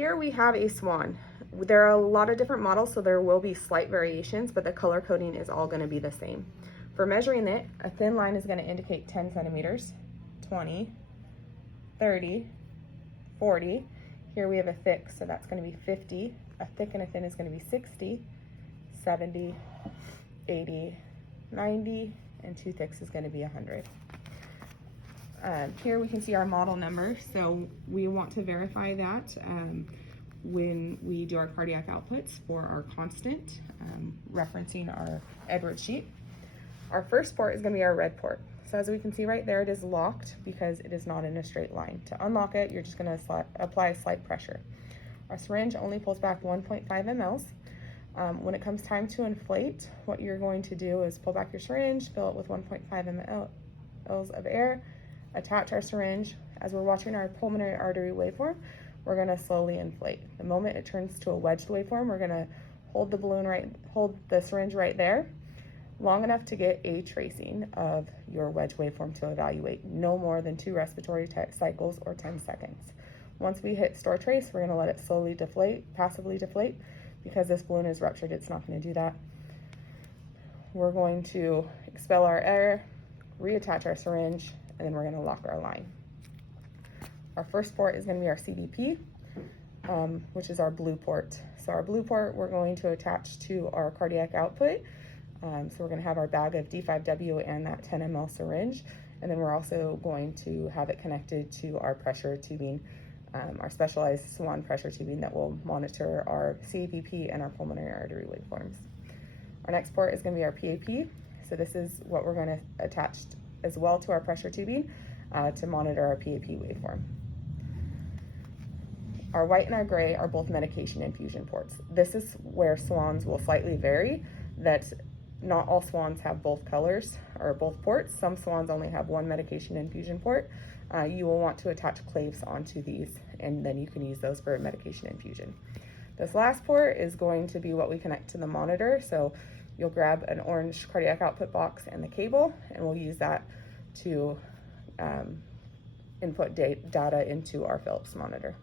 Here we have a Swan. There are a lot of different models, so there will be slight variations, but the color coding is all going to be the same. For measuring it, a thin line is going to indicate 10 centimeters, 20, 30, 40. Here we have a thick, so that's going to be 50. A thick and a thin is going to be 60, 70, 80, 90, and two thicks is going to be 100. Here we can see our model number, so we want to verify that when we do our cardiac outputs for our constant, referencing our Edwards sheet. Our first port is going to be our red port. So as we can see right there, it is locked because it is not in a straight line. To unlock it, you're just going to apply slight pressure. Our syringe only pulls back 1.5 mLs. When it comes time to inflate, what you're going to do is pull back your syringe, fill it with 1.5 mLs of air, attach our syringe. As we're watching our pulmonary artery waveform, we're going to slowly inflate. The moment it turns to a wedged waveform, we're going to hold the syringe right there, long enough to get a tracing of your wedge waveform to evaluate. No more than 2 respiratory cycles or 10 seconds. Once we hit store trace, we're going to let it slowly deflate, passively deflate. Because this balloon is ruptured, it's not going to do that. We're going to expel our air, reattach our syringe, and then we're going to lock our line. Our first port is going to be our CBP, which is our blue port. So our blue port we're going to attach to our cardiac output. So we're going to have our bag of D5W and that 10 ml syringe, and then we're also going to have it connected to our pressure tubing, our specialized Swan pressure tubing that will monitor our CAPP and our pulmonary artery waveforms. Our next port is going to be our PAP. So this is what we're going to attach as well to our pressure tubing to monitor our PAP waveform. Our white and our gray are both medication infusion ports. This is where Swans will slightly vary, that not all Swans have both colors or both ports. Some Swans only have one medication infusion port. You will want to attach claves onto these, and then you can use those for medication infusion. This last port is going to be what we connect to the monitor. So you'll grab an orange cardiac output box and the cable, and we'll use that to input data into our Philips monitor.